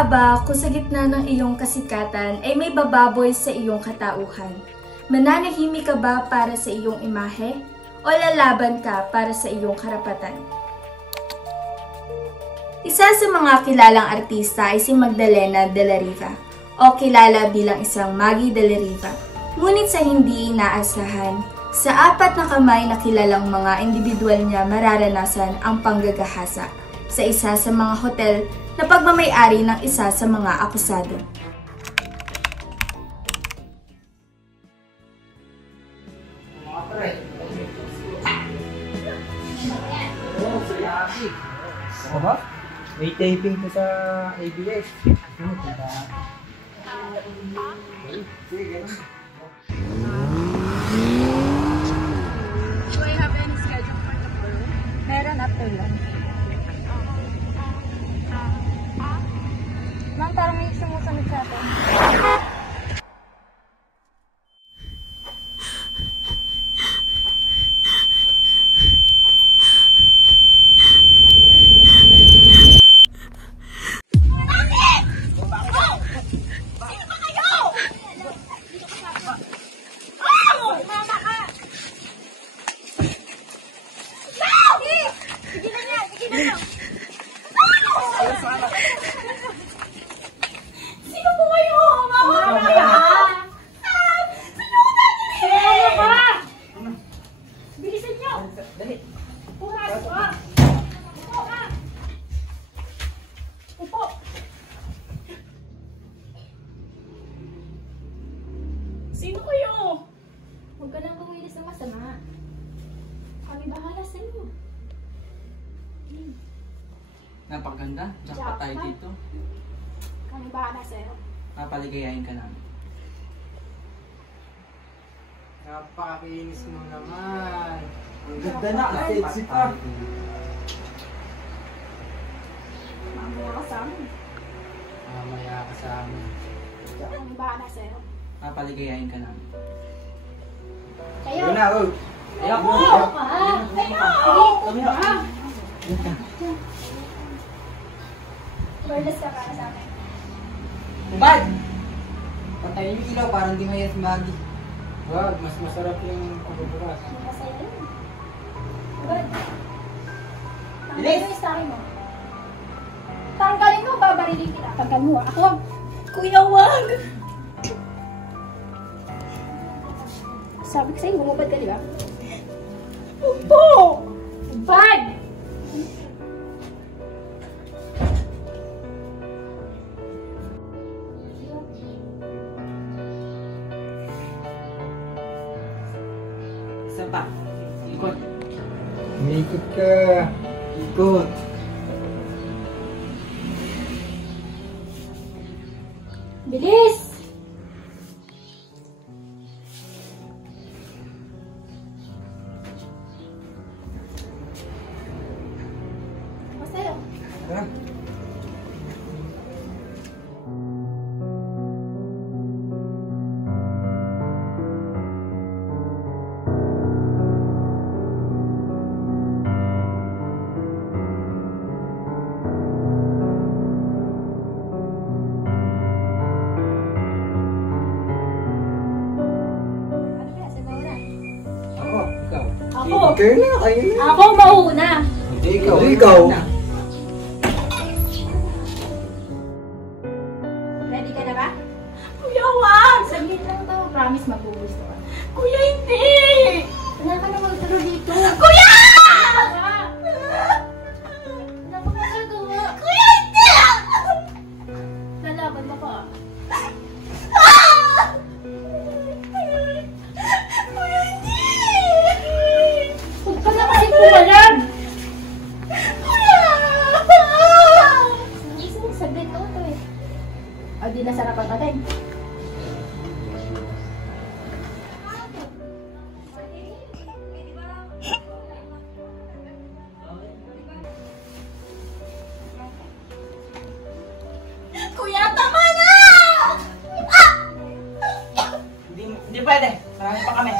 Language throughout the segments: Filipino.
nga ba kung sa gitna ng iyong kasikatan ay may bababoy sa iyong katauhan? Mananahimik ka ba para sa iyong imahe? O lalaban ka para sa iyong karapatan? Isa sa mga kilalang artista ay si Magdalena de la Riva o kilala bilang isang Maggie de la Riva. Ngunit sa hindi inaasahan, sa 4 na kamay na kilalang mga individual niya mararanasan ang panggagahasa sa isa sa mga hotel na pagmamay-ari ng isa sa mga akusado. Aha, may taping ko sa ABS. Do I have any schedule for tomorrow? Meron after lunch. Ma'am, parang may sumusunod sa atin. Sino kayo? Huwag ka nang kumilis ng masama. Kami bahala sa iyo. Napakaganda. Jackpot tayo dito. Kami bahala sa iyo. Papaligayahin ka namin. Napakakinis mo naman. Ang ganda na. Sexy pa. Mamaya ka sa amin. Mamaya ka sa amin. Kami bahala sa iyo. Papaligayahin ka namin. Kayo! Yun na, oh. Kayo! Birdas ka para sa amin. Bad! Patayin yung ilaw para hindi mayas Maggie. Wag, mas masarap yung pagbubukas. Hindi ka sa'yo yun. Bird! Bilis! Tanggalin mo yung stocking mo. Tanggalin mo, babarilin kita. Tanggal mo. Ako, kuya, wag! Sabi ko sa'yo, bumubad ka, di ba? Opo! Bad! Isa pa. Ikot. Umiikot ka. Ikot. Bilis! Masaya. Tara. Ano kaya? Sabaw na. Ako, ikaw. Ako! Kayo na, kayo na. Ako mauna! Hindi ikaw. Ikaw. Ready ka na ba? Kuya, wag! Saglit lang to. Promise magugusto ka. Kuya, hindi! Wala ka na magturo dito. Kuya! Wala ka magagawa. Kuya, hindi! Lalaban mo pa. Kuya, hindi! Huwag ka na kasi pumalag. Kuya! Saglit lang to eh. O di nasarapan ka din. Kuya, tama na! Hindi pwede. Marami pa kami.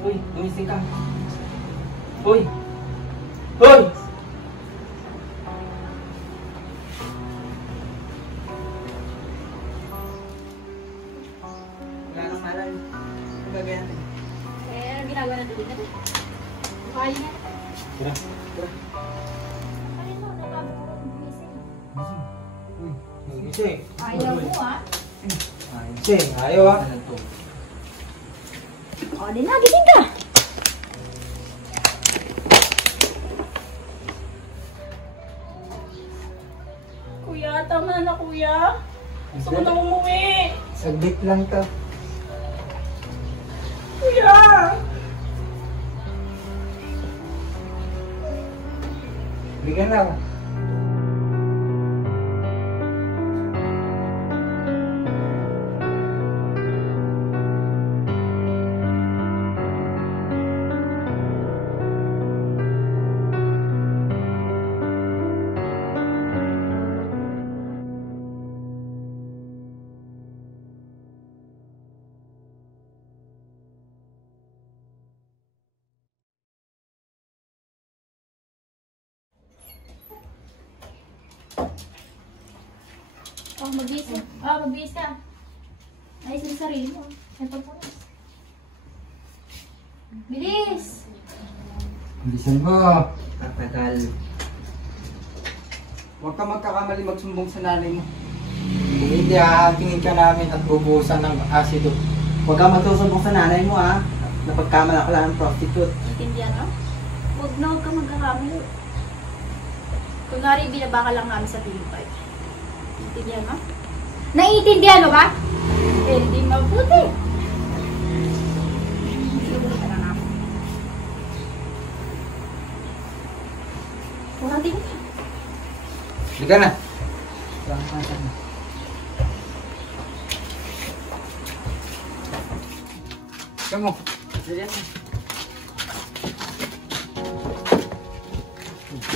Uy, gumising ka. Hoy! Hoy! Wala nang malay. Ang gagawin natin. Eh, anong ginagawa natin dito? Kaya na. Tara. Ano mo, nabago ko ng gising. Gising. Ayaw mo ah. Gising. Ayaw ah. O, di na, gising ka. Kuya, tama na kuya. Gusto ko na umuwi. Saglit lang to. Kuya! Bigyan lang. Oh, magbihis ka. Oh, magbihis ka. Ayos yung sarili mo. Ito po. Bilis! Bilisan mo. Tatagal. Huwag ka magkakamali magsumbong sa nanay mo. Kung hindi, tingin ka namin at bubuhusan ng asido. Huwag ka magsusumbong sa nanay mo, ha? Napagkamala ka lang ng prostitute. Intindihan no? Huwag na huwag ka magkakamali. Kunwari, binaba ka lang namin sa pilipay. Intindihan no? Naiintindihan mo ba? Eh, di mabuti. Walang tingin. Liga na. Kamu.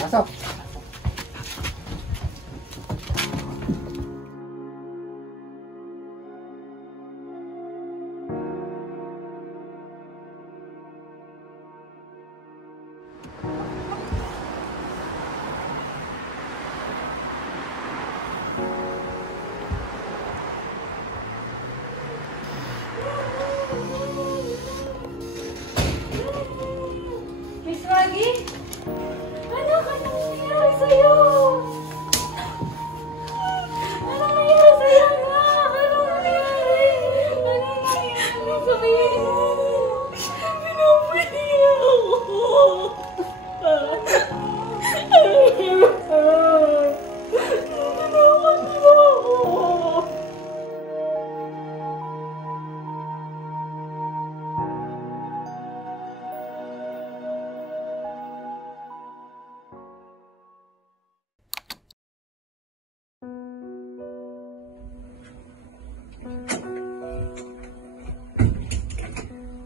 Masuk. Miss Maggie? Anak, anong nangyari sa'yo? Anong nangyari sa'yo, anak? Anong nangyari? Anong nangyari? Sabihin mo. Pinapahiya ako. Nanawan mo ako.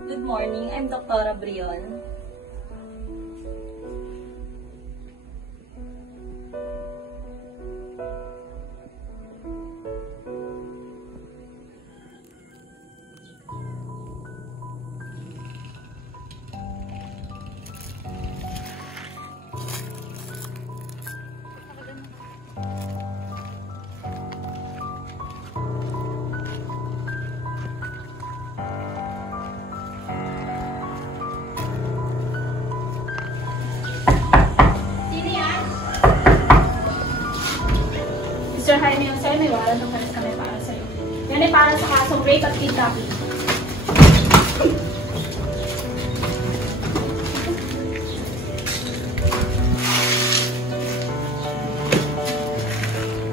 Good morning, I'm Dr. Brion. Sino yan? Mr. Jaime Jose, may warrant ng arrest kami para sa'yo. Yan ay para sa kasong rape at kidnapping.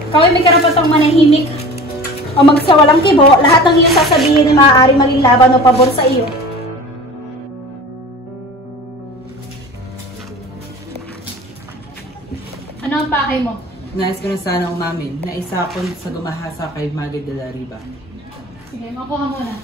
Ikaw ay may karapatang manahimik o magsawalang kibo, lahat ng iyong sasabihin ay maaari maging laban o pabor sa iyo. Ano ang pakay mo? Nais ko na sana umamin na isa ako sa gumahasa kay Maggie de la Riva. Sige, makuha muna.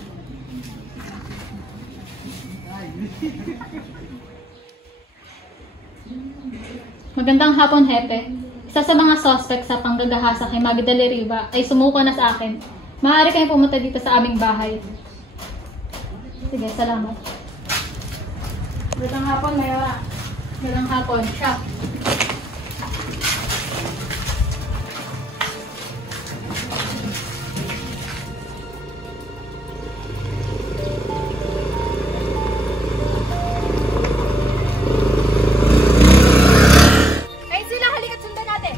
Magandang hapon, Hepe. Isa sa mga suspect sa panggagahasa kay Maggie de la Riva ay sumuko na sa akin. Maaari kayong pumunta dito sa aming bahay. Sige, salamat. Magandang hapon, Mayora. hapon. Siya. Kahit sila, halika't sundan natin.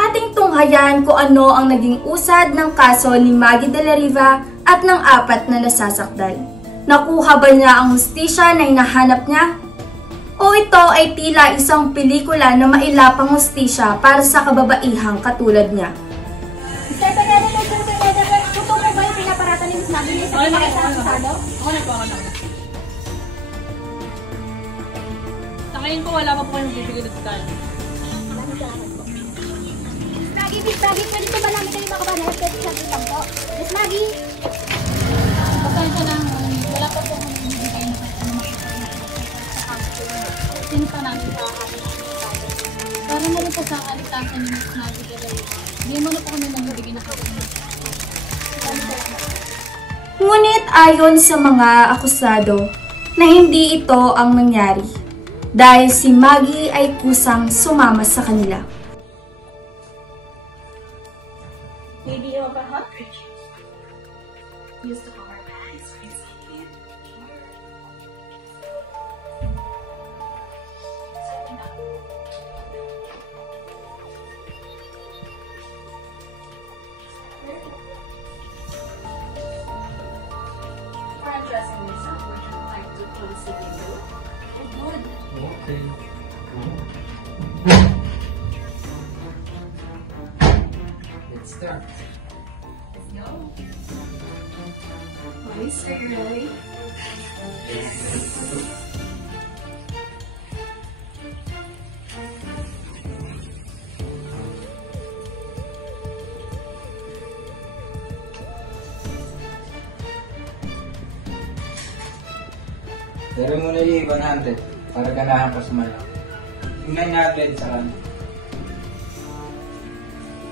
Ating tunghayan kung ano ang naging usad ng kaso ni Maggie de la Riva at ng 4 na nasasakdal. Nakuha ba niya ang hustisya na hinahanap niya? O ito ay tila isang pelikula na mailapang hustisya para sa kababaihang katulad niya? Mr. Peneda, Mr. Peneda, totoo mo ba yung pinaparata ni Miss Maggie sa pagkakasado? Sa ngayon po, wala pa po kayong bibigyan ng detalye. Miss Maggie, pwede po ba namin kayo makabanayas? Pwede sa lang po. Miss Maggie! Pasensya lang, wala pa po kami bibigay na sinta namin sa ating para na rin po sa kaligtasan ni Miss Maggie de la Riva. Hindi mo na po kami magbibigay na kaligtasan. Ngunit ayon sa mga akusado na hindi ito ang nangyari dahil si Maggie ay kusang sumama sa kanila. Maybe you have a hundred. For addressing yourself, would you like to close the window? Good. Okay. Let's start. Let's go. Boys, are you ready? Pero mo na yung 100 para ganahan ko sumala. Yung 900 sa kanya.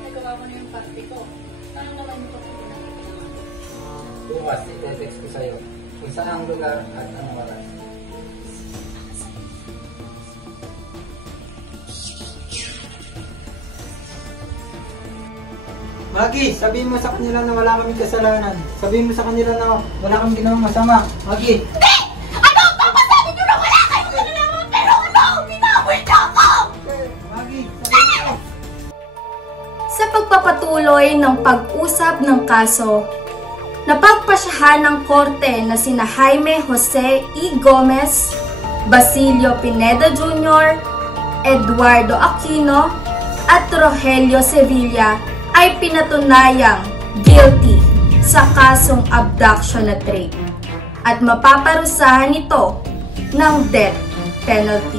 Nagawa mo na yung parte ko. Ano naman ito kung ginagawa? Bukas, itetext ko sa'yo kung saan ang lugar at ang oras. Maggie, sabihin mo sa kanila na wala kaming kasalanan. Sabihin mo sa kanila na wala kaming ginawang masama. Maggie! Maggie, sabihin mo! Sa pagpapatuloy ng pag-usap ng kaso, napagpasyahan ng korte na sina Jaime Jose E. Gomez, Basilio Pineda Jr., Eduardo Aquino, at Rogelio Sevilla ay pinatunayang guilty sa kasong abduction at rape at mapaparusahan ito ng death penalty.